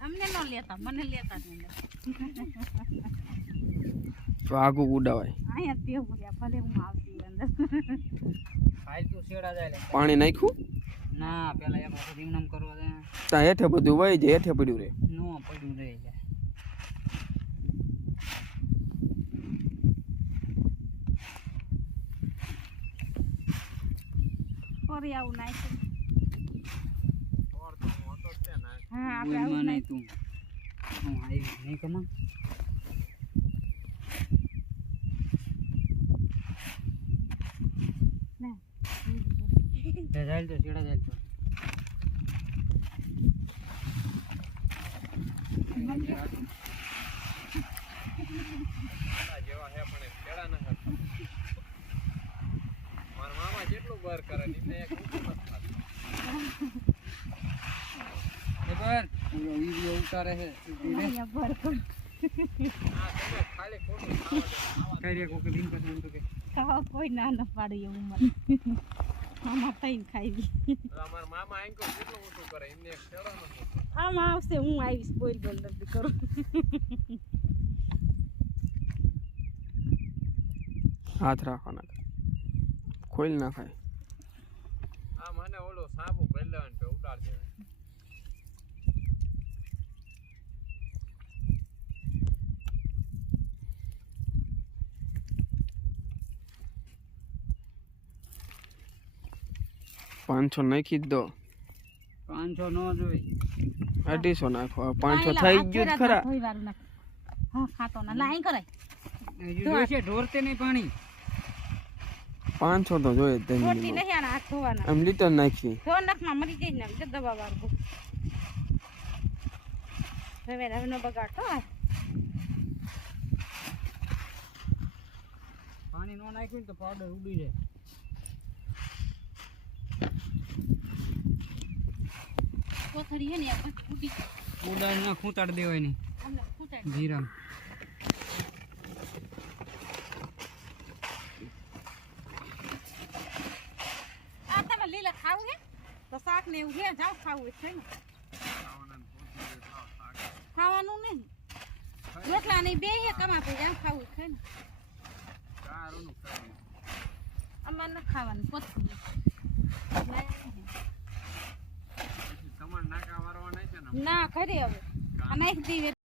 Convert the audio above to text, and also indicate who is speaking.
Speaker 1: हमने न लेता मने लेता नहीं
Speaker 2: तो आगू उड़ावाय
Speaker 1: आया ते बोल्या भले હું આવતી અંદર
Speaker 3: ફાઇલ તો છેડા જાય લે
Speaker 2: पानी नाख्યું
Speaker 3: ના પેલા એક વખત ઇમનામ કરવા દે
Speaker 2: તા હેઠે બધું વહી જાય હેઠે પડ્યું રે
Speaker 3: નો પડ્યું રહી જાય
Speaker 1: ઓર આવું નાખ્યું
Speaker 2: ઓર તો મોટો છે ના
Speaker 1: હા
Speaker 3: આપણે
Speaker 1: આપણે આવું
Speaker 3: નહીં તું હું આવી નહીં કમા
Speaker 1: ના
Speaker 3: જાય તો છેડા જાય તો
Speaker 2: જેવા હે પણ કેળા ના કરતા મારા મામા જેટલું બર કરે ને એક
Speaker 3: ખબર પૂરો વિડિયો ઉતારે છે
Speaker 1: અહીંયા ભરપૂર
Speaker 2: આ તમે ખાલી ખોટું ખાવા દે
Speaker 3: કઈ રે કોકે દિન પછી એમ તો કે
Speaker 1: ખાવા કોઈ ના ન પાડે એવું મને મામા તઈને ખાવી
Speaker 2: અમાર મામા આંકો કેટલું મોટું કરે એમને એક કેળો ન
Speaker 1: આમ આવશે હું આવીશ બોલ બોલ નથી કરું
Speaker 2: હાથ રાખવાના ખોલ ના ખાય આ મને ઓલો સાબુ પહેલાન પે ઉડાડ દે પાંચસો નાખી દો
Speaker 3: 500 નો જોઈ
Speaker 2: 250 નાખો 500 થઈ ગયું જ ખરા
Speaker 1: કોઈ વાર ના હા ખાતો ના લાઈ કરાય
Speaker 3: જોઈશે ઢોરતે નહીં પાણી
Speaker 2: 500 તો જોઈએ જ
Speaker 1: ખોટી
Speaker 2: તેની
Speaker 1: નહીં આના હાથ ધોવાના
Speaker 2: એમ લીટર નાખી
Speaker 1: ધો નખમાં મરી જઈ ને કે દવા વાળવું હવે રવનો બગાડતો
Speaker 3: પાણી નો નાખ્યું તો પાવડર ઉડી જાય
Speaker 1: કોથળી હે ને આ ફૂટી
Speaker 3: ઉડાડ ના ખૂંટાડ દેવાય નહીં
Speaker 1: અમને ફૂટાડી
Speaker 3: જીરા
Speaker 1: આ તમે લીલા ખાવું હે તો શાક ને એવું હે જાવ ખાવું છે ને ખાવાનું નહીં રોટલા ની બે હે કમા પે જાવ ખાવું છે ને
Speaker 2: કારોનું ખાય
Speaker 1: અમાર ન ખાવાનું કોથળી
Speaker 2: તમાર નાકા વારવા નાખે ને
Speaker 1: ના ઘરે હવે આ નાખી દઈએ